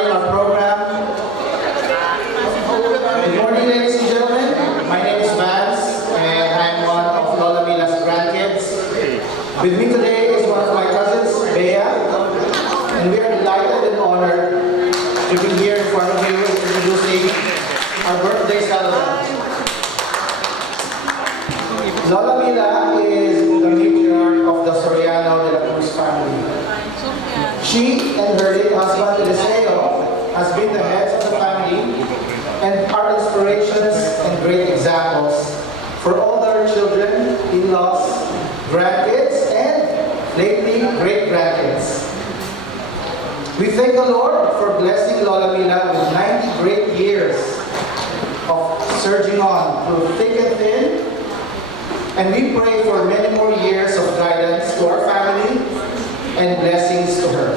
starting our program. Good morning, ladies and gentlemen. My name is Vance, and I'm one of Lola Mila's grandkids. With me today is one of my cousins, Bea, and we are delighted and honored to be here in front of you introducing our birthday celebrant. Lola Mila is the matriarch of the Soriano de la Cruz family. She and her late husband, Eliseo, has been the heads of the family and are inspirations and great examples for all their children, in-laws, grandkids, and lately great-grandkids. We thank the Lord for blessing Lola Mila with 90 great years of surging on through thick and thin, and we pray for many more years of guidance to our family and blessings to her.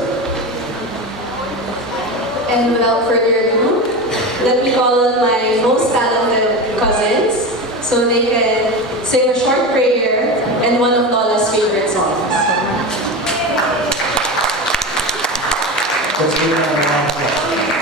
And without further ado, let me call on my most talented cousins so they can sing a short prayer and one of Lola's favorite songs. Let's give her a round of applause.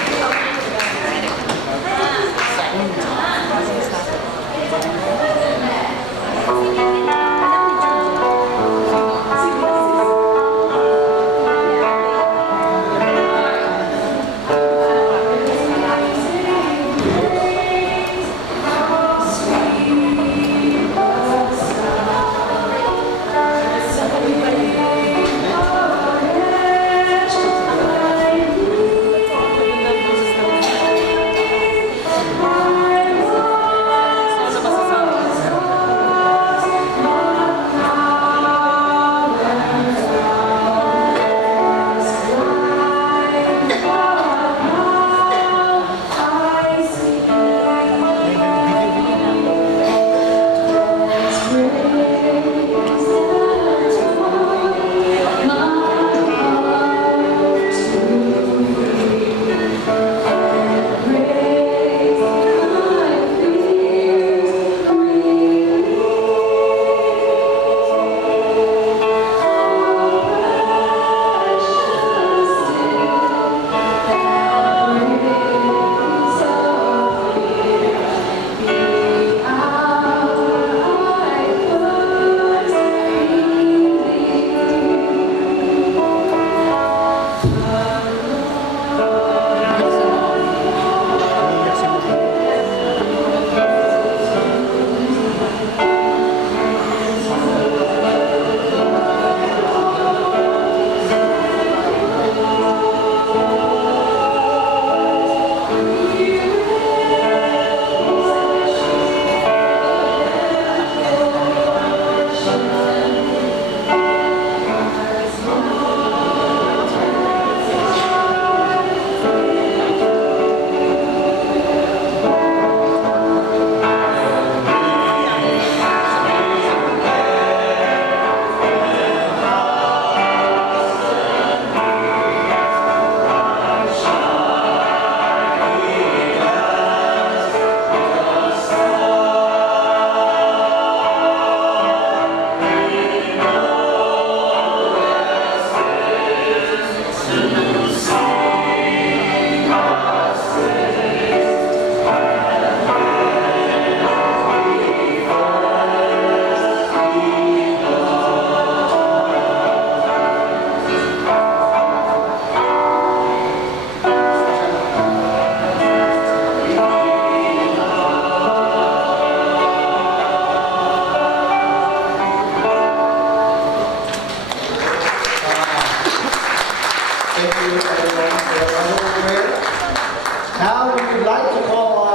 Now we would like to call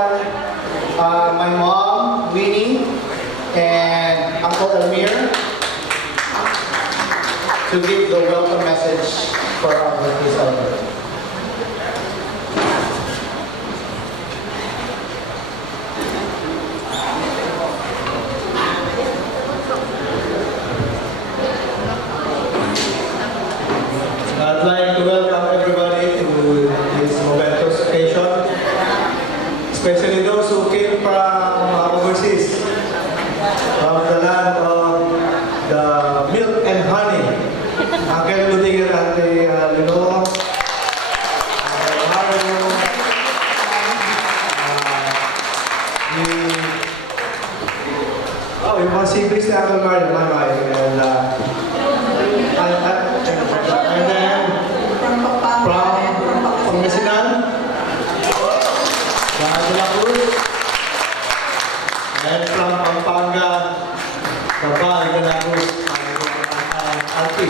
on my mom, Winnie, and Uncle Elmir to give the welcome message for our birthday celebration. I'd like to welcome everybody to this momentous occasion, especially those who came from overseas, from the land of the milk and honey. Uncle Ludigan at the Lenore, Harry siblings ni Uncle Mario, Mamay, and then from Pangasinan, Bahay de la Cruz, and from Pampanga, Bahay de la Cruz, Alpi.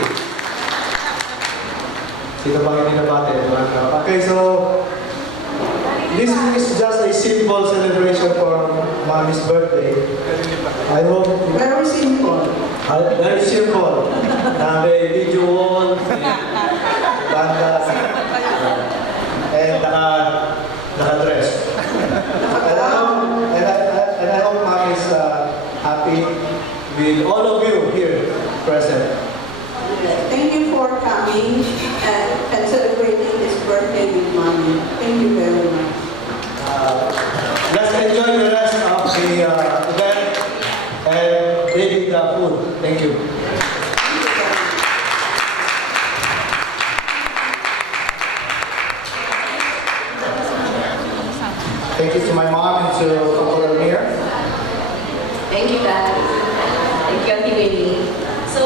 Sino ba yung pinabate? Okay, so this is just a simple celebration for Mommy's birthday. I hope Very simple. very simple. May video wall, banda, and naka-dress. And I hope Mom is happy with all of you here present. Thank you for coming and celebrating this birthday with Mommy. Thank you very much. Let's enjoy the rest of the event and maybe the food. Thank you. Thank you to my mom and to Uncle Elmir. Thank you, Dad. Thank you, Auntie Winnie. So,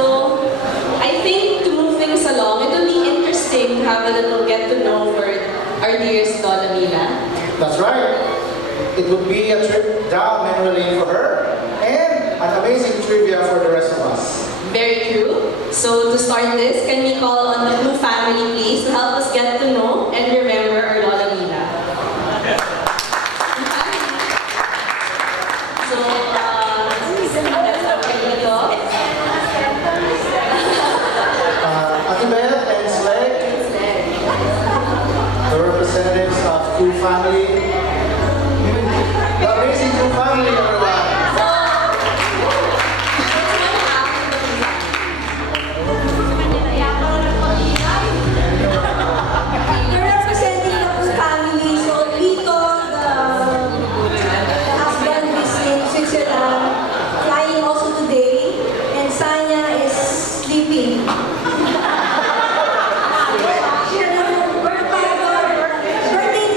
I think to move things along, it will be interesting to have a little get to know for our dearest Lola Mila. That's right. It would be a trip down memory lane for her and an amazing trivia for the rest of us. Very true. So, to start this, can we call on the Blue family, please, to help us get to know and remember our Lola Mila? So, Ate Beth and Slay, the representatives of Blue family. The amazing Blue family, everyone. We're representing the Blue family, so Lito, the husband is in Switzerland, flying also today, and Sanya is sleeping. Birthday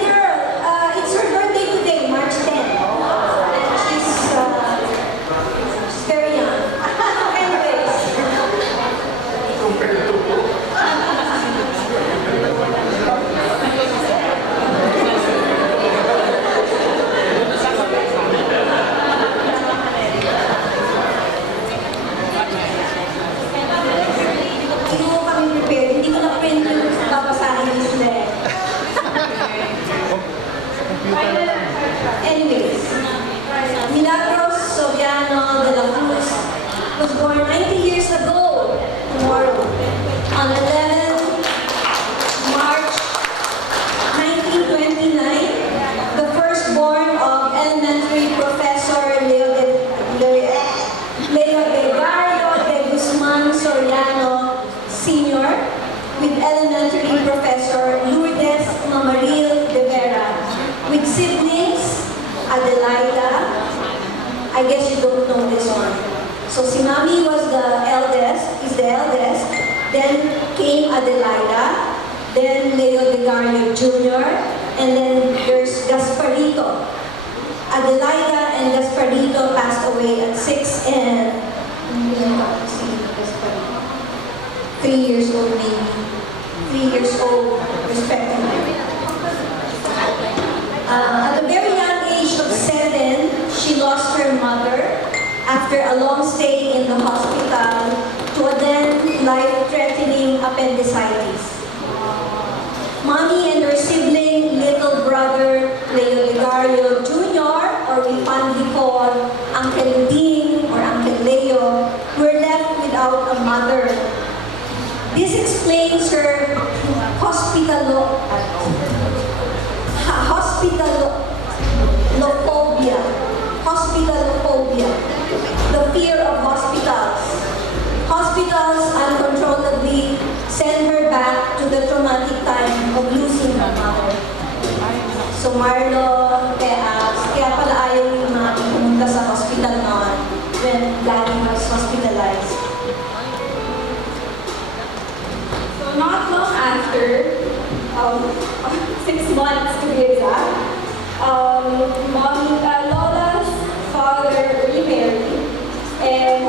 girl, it's her birthday today, March 10. And she's very young. Anyways. Hindi mo kami prepared. Hindi ko na-print yung babasahin ni Slay. Anyways, Milagros Soriano de la Cruz was born 90 years ago tomorrow on 11 March 1929, the firstborn of elementary professor Leo Gregario de Guzman Soriano Sr. with elementary professor Lourdes Mamaril de Vera, with siblings Adelaida. I guess you don't know this one. So si Mami was the eldest, then came Adelaida, then Leo Gregario Jr., and then there's Gasparito. Adelaida and Gasparito passed away at 6 and 3 years old maybe. 3 years old respectively. At a very young age of 7, she lost her mother after a long stay in the hospital to a then life-threatening appendicitis. Mommy and her sibling, little brother Leo Gregario Jr., or we fondly call Uncle Ding or Uncle Leo, were left without a mother. This explains her hospitalophobia, the fear of hospitals. Hospitals uncontrollably send her back to the traumatic time of losing her mother. So Marlo, kaya pala ayaw yung mami pumunta sa hospital noon when Daddy was hospitalized. So not long after, 6 months to be exact, Lola's father remarried, and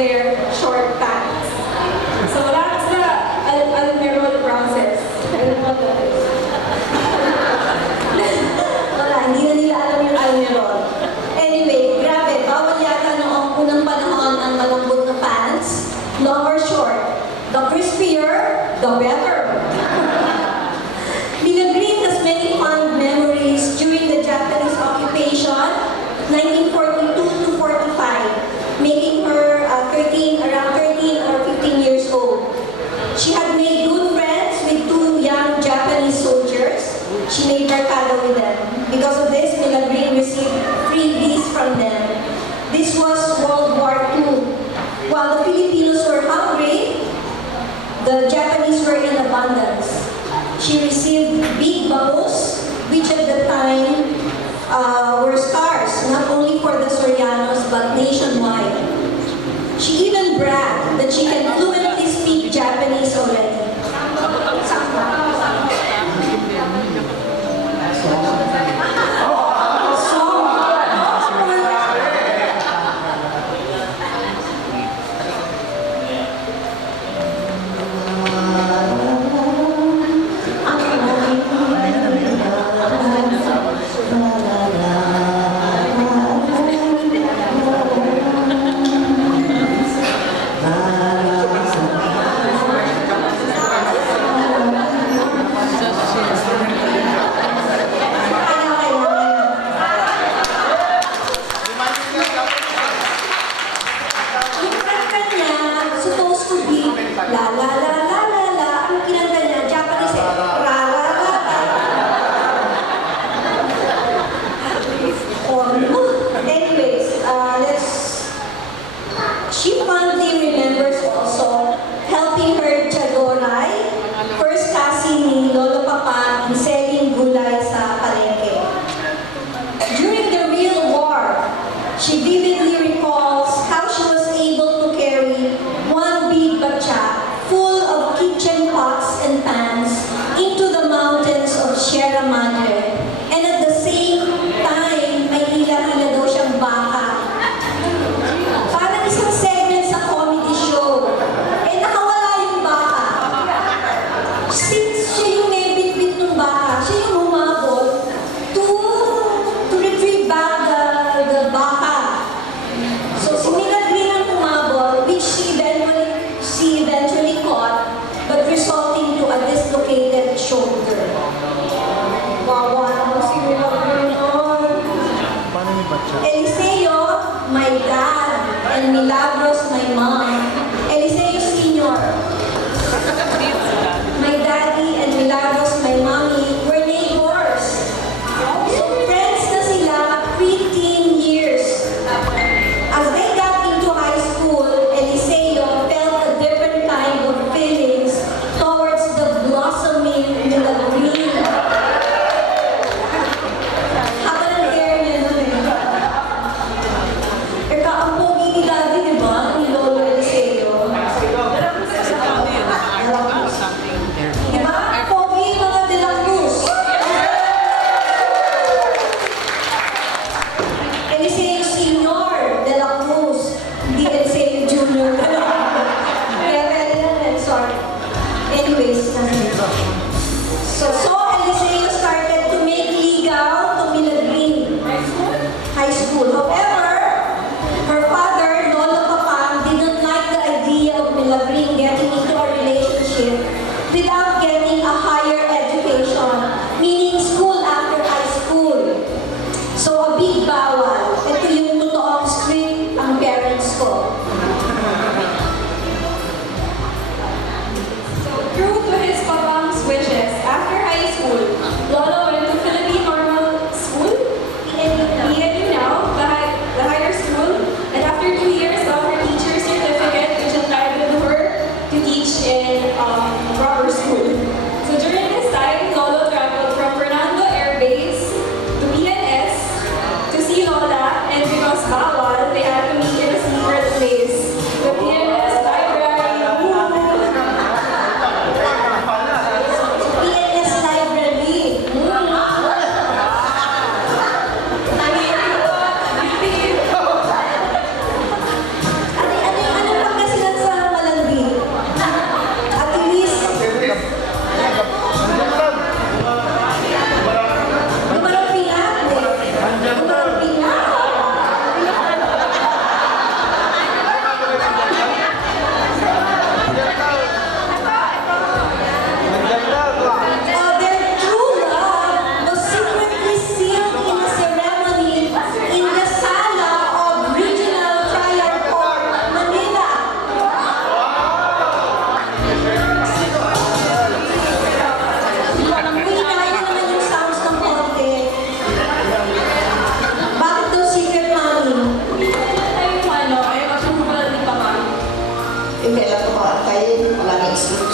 their short pants. So that's the Elmir process. I don't know what that is. Wala, hindi na nila alam yung Elmir. Anyway, grabe, bawal yata noong unang panahon ang malambot na pants, long or short. The crispier, the better. Mila Green has many fond memories during the Japanese occupation, 1942 to 45, making her around 13 or 15 years old. She had made good friends with two young Japanese soldiers. She made barkada with them. Because of this, Mila Green received freebies from them. This was World War II. While the Filipinos were hungry, the Japanese were in abundance. She received big babos, which at the time were stars, not only for the Sorianos, but nationwide. She even bragged that she can fluently speak Japanese already. She fondly remembers also helping her Chagoray, first cousin ni Lolo Papa, in selling gulay sa palengke. During the real war, she vividly recalls how she was able to carry one big batcha full of kitchen pots and pans into the mountains of Sierra Madre. And at the same time, may hila-hila daw siyang baka. Parang isang segment sa comedy show. Eh, nakawala yung baka. Since siya yung may bit-bit ng baka, siya yung humabol to retrieve back the baka. So, si Mila Green ang humabol, which she eventually caught, but resulting to a dislocated shoulder. Wawa naman si Mila Green. Eliseo, my dad, and Milagros, my mom. Eliseo Sr. My daddy and Milagros, my mommy, were neighbors. So friends na sila pre-teen years. As they got into high school, Eliseo felt a different kind of feelings towards the blossoming Mila Green. Haba ng hair niya nun eh. Eka, ang pogi ni daddy, di ba? Ni Lolo Eliseo. Di ba? Pogi yung mga De La Cruz. Eliseo Sr. De La Cruz. Hindi Eliseo Jr. Kaya pwede naman, sorry. Anyways, so Eliseo started to make legal to Mila Green. High school. However, her father, Lolo Papa, did not like the idea of Mila Green getting into a relationship without getting a higher education, meaning school after high school. So a big bawal. Ito yung totoong strict ang parents ko. So, true to his papang's wishes, after high school, Lolo went to Philippine Normal School, PNU now, the higher school, and after 2 years, got her teacher's certificate, which entitled her to teach in proper school. So during this time, Lolo traveled from Fernando Air Base to PNS to see Lola, and because bawal, they had to meet in a secret place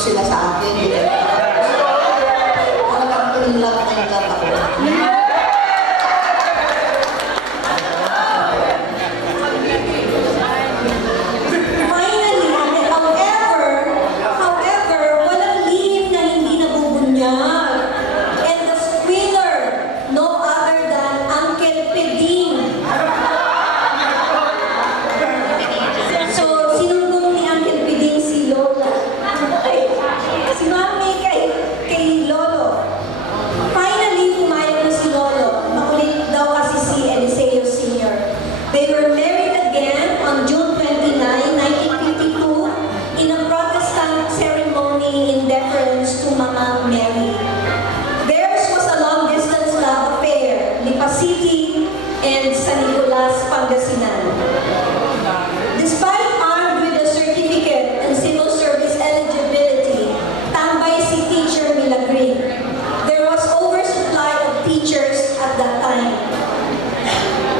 sila sa akin. Talagang in love ako. Finally, however, walang lihim na hindi nabubunyag. And the squealer, no other than Uncle Peding. So, sinumbong ni Uncle Peding si Lola. Si Mami kay Lolo. Finally, pumayag na si Lolo. Makulit daw kasi si Eliseo Sr. They were married again on June 29, 1952 in a Protestant ceremony in deference to Mama Mary. Theirs was a long-distance love affair, Lipa City and San Nicolas, Pangasinan. Despite armed with a certificate and civil service eligibility, tambay si teacher Mila Green. There was oversupply of teachers at that time.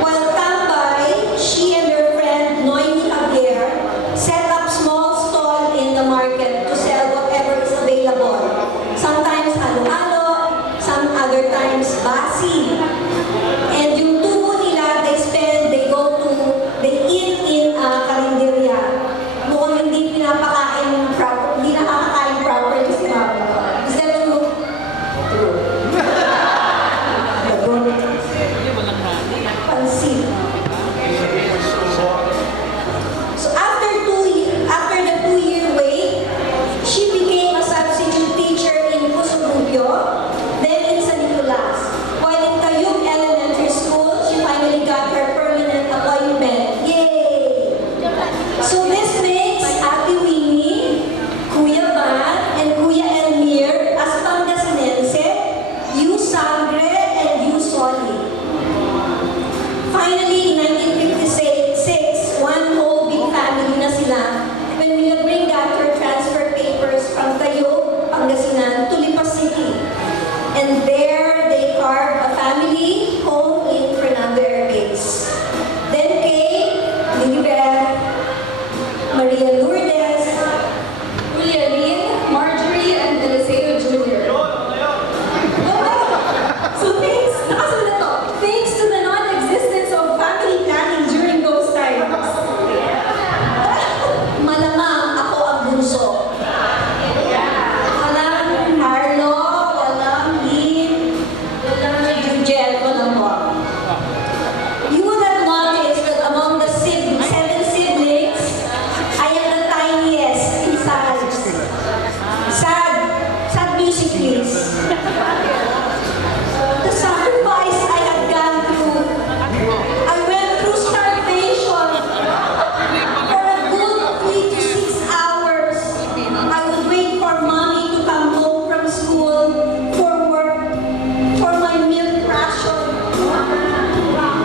While tambay, she and her friend Noemi Javier set up small stall in the market to sell whatever is available. Sometimes halo-halo, some other times basi. And yung tubo nila, they eat in a karinderya. Mukhang hindi nakakakain properly si Mama. Is that true? True. Pansit. So after the 2-year wait, she became a substitute teacher in Pusurubio, then in San Nicolas. While in Tayug Elementary School, she finally got her permanent appointment. Yay! So this makes Ate Winnie, Kuya Van, and Kuya Elmir as Pangasinense, you Sangre, and you Soli. Finally, in 1956, one whole big family na sila when Mila Green got her transfer papers from Tayug, Pangasinan to Lipa City. And there they carved a family home in Fernando Air Base. Then came Lilibet, Maria Lourdes, Julia Lynn, Marjorie, and Eliseo Jr. So thanks to the non-existence of family planning during those times. Malamang ako ang bunso. Walang Marlo, walang Lynn, walang Jujel, walang Bob. You would have noticed that among the 7 siblings, I am the tiniest in size. Sad music please. The sacrifice I had gone through. I went through starvation for a good 3 to 6 hours. I would wait for Mommy to come home from school for work, for my milk ration.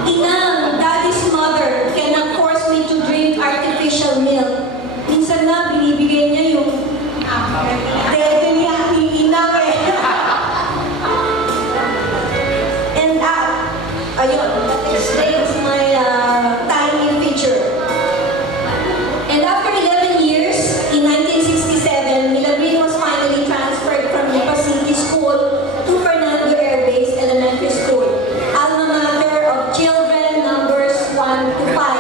Inang, Daddy's mother, cannot force me to drink artificial milk. Minsan na, binibigay niya yung dede niya ni Inang eh. And ayun, that explains my tiny feature. And after 11 years, in 1967, Mila Green was finally transferred from Lipa City School to Fernando Air Base Elementary School, alma mater of children numbers 1 to 5.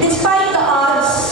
Despite the odds,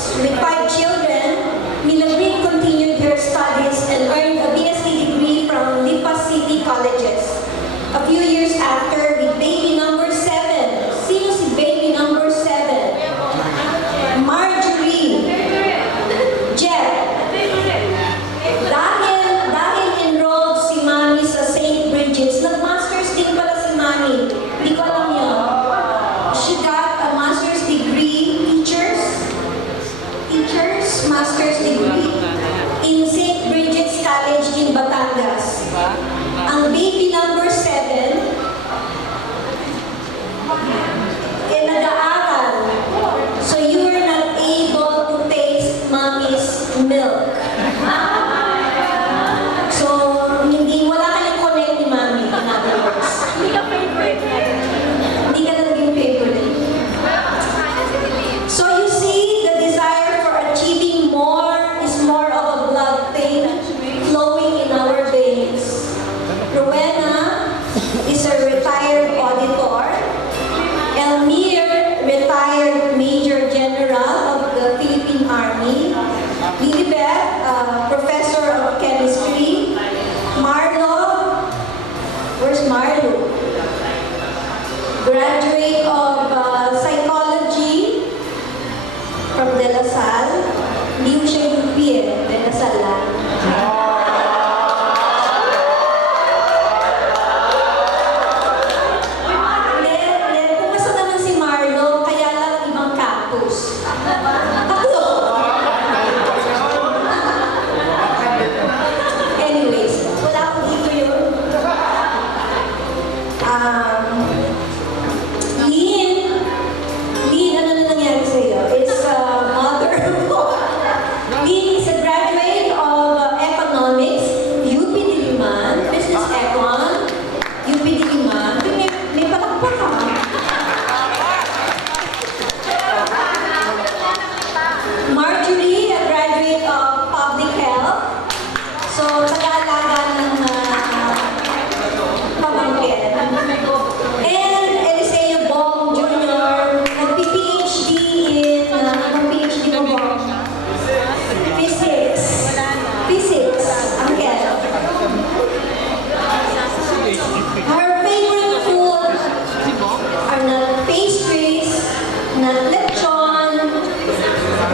lechon.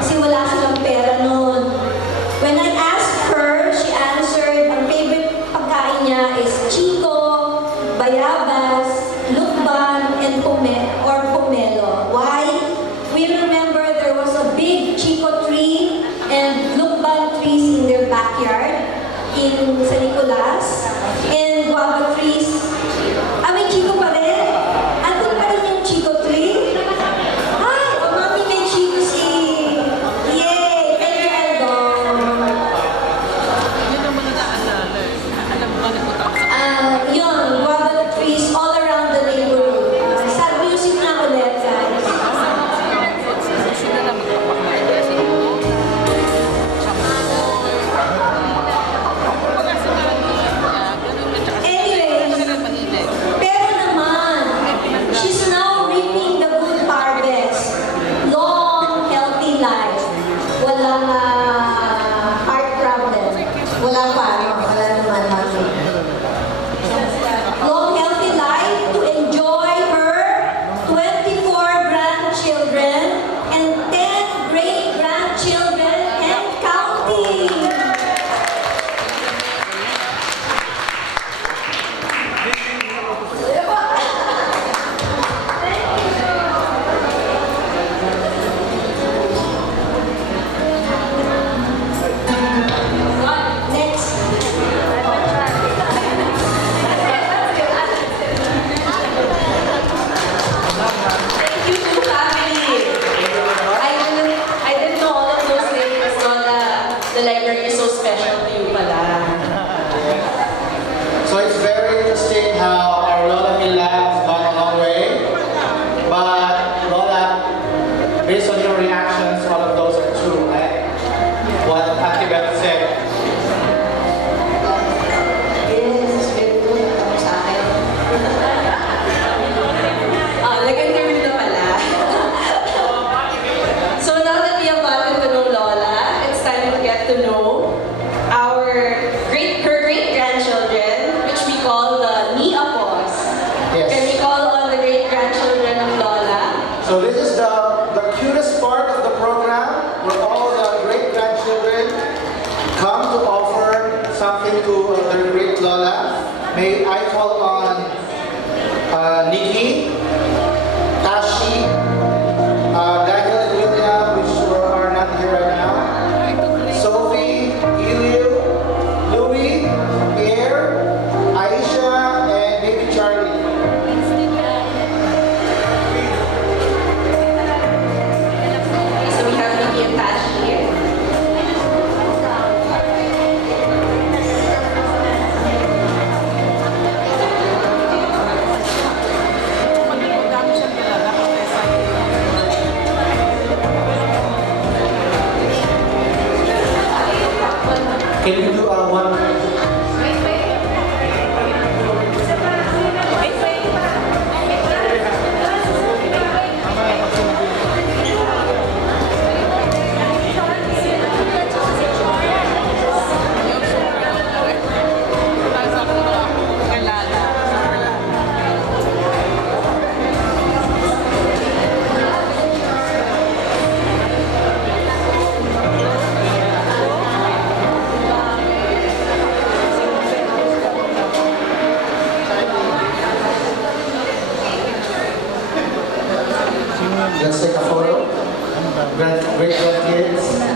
Kasi wala silang pera noon. When I asked her, she answered, ang favorite pagkain niya is chico, bayabas, lukban, and pomelo. Why? We remember there was a big chico tree and lukban trees in their backyard in San Nicolas. And guava trees. May chico pa rin. Andun pa rin yung chico tree. Hi! Mami, may chico si... Yay! Thank you, Eldon. Yun ang mga naalala. Alam mo ba na punta ako sa Yun, guava trees all around the neighborhood. Sad music na ulit, guys. susunod na lang magpapakain. Kasi sa Mamoy. Kumbaga sa Manila, ganun na tsaka Anyways, sa mainit. pero naman, she's now reaping the good harvest. Long, healthy life. Walang heart problem. Wala pa, no? Wala naman, mami. Long, healthy life to enjoy her 24 grandchildren and 10 great-grandchildren and counting. Next. Thank you to family. I didn't know all of those names. The library is so special to you pala. So it's very interesting how our Lola Mila has gone a long way. But Lola, based on your reactions, all of those are true, right? What Auntie Beth said. Yes, very good. Tapos sa akin. Nag-interview na pala. So now that we have gotten to know Lola, it's time to get to know her great-grandchildren, which we call the Ni-Apos. Yes. Can we call on the great-grandchildren of Lola? So this is the cutest part of the program where all the great-grandchildren come to offer something to their great Lola. May I call on Nikki, Tashi, Daniel and William, which are not here right now, Sophie, Elio, Louie, Pierre, Aisha, and baby Charlie. So we have Nikki and Tash here. Ang dami siyang kilala kasi sa Can we do one? Let's take a photo. Great grandkids.